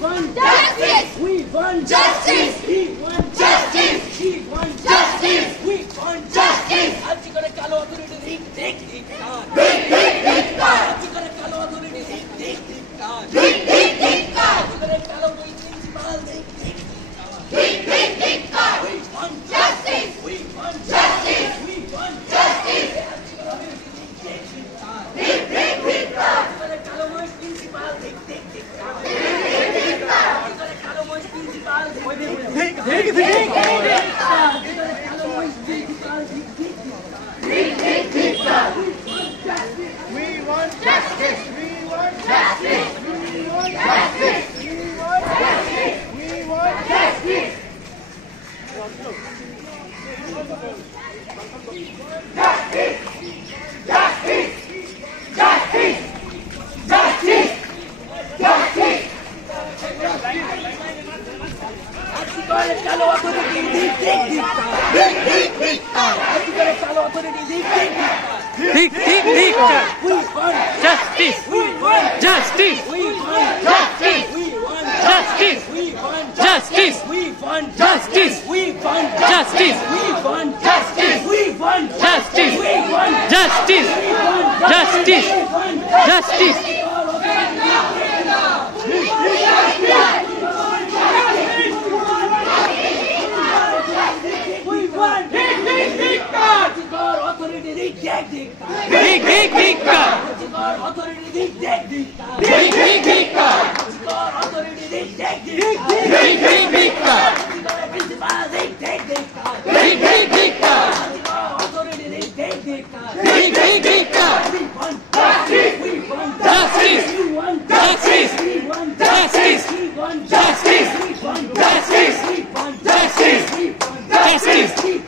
want justice. We want justice. He wants justice. She wants justice. We want justice. আজকে করে কালো authority ঠিক ঠিক ঠিক কাজ। ঠিক ঠিক ঠিক কাজ। আজকে করে কালো অথরিটি ঠিক ঠিক ঠিক কাজ। ঠিক ঠিক ঠিক কাজ। আজকে করে কালো প্রিন্সিপাল ঠিক ঠিক ঠিক কাজ। ঠিক ঠিক ঠিক কাজ। We want justice. We want justice. We want justice. আজকে করে ঠিক ঠিক ঠিক কাজ। ঠিক ঠিক ঠিক কাজ। আজকে করে কালো প্রিন্সিপাল ঠিক ঠিক ঠিক কাজ। We want justice. We want justice. We want justice. We want justice. We want justice. Justice. Justice. Justice. Justice. Justice. আজকে করে কালো অথরিটি ঠিক ঠিক ঠিক কাজ। ঠিক ঠিক ঠিক কাজ। আজকে করে কালো অথরিটি ঠিক ঠিক ঠিক কাজ। ঠিক ঠিক ঠিক We want justice we want justice we want justice. We want Justice. We want Justice. We want Justice. We want Justice. We want justice. We want Justice. We want justice justice justice We want authority ঠিক ঠিক ঠিক ঠিক ঠিক authority ঠিক ঠিক ঠিক ঠিক ঠিক authority ঠিক ঠিক ঠিক ঠিক ঠিক principal ঠিক ঠিক ঠিক ঠিক ঠিক authority ঠিক ঠিক ঠিক ঠিক ঠিক We want justice. We want Justice. We want Justice. We want Justice. We want Justice. We want Justice. We want Justice. We want Justice. We want Justice. We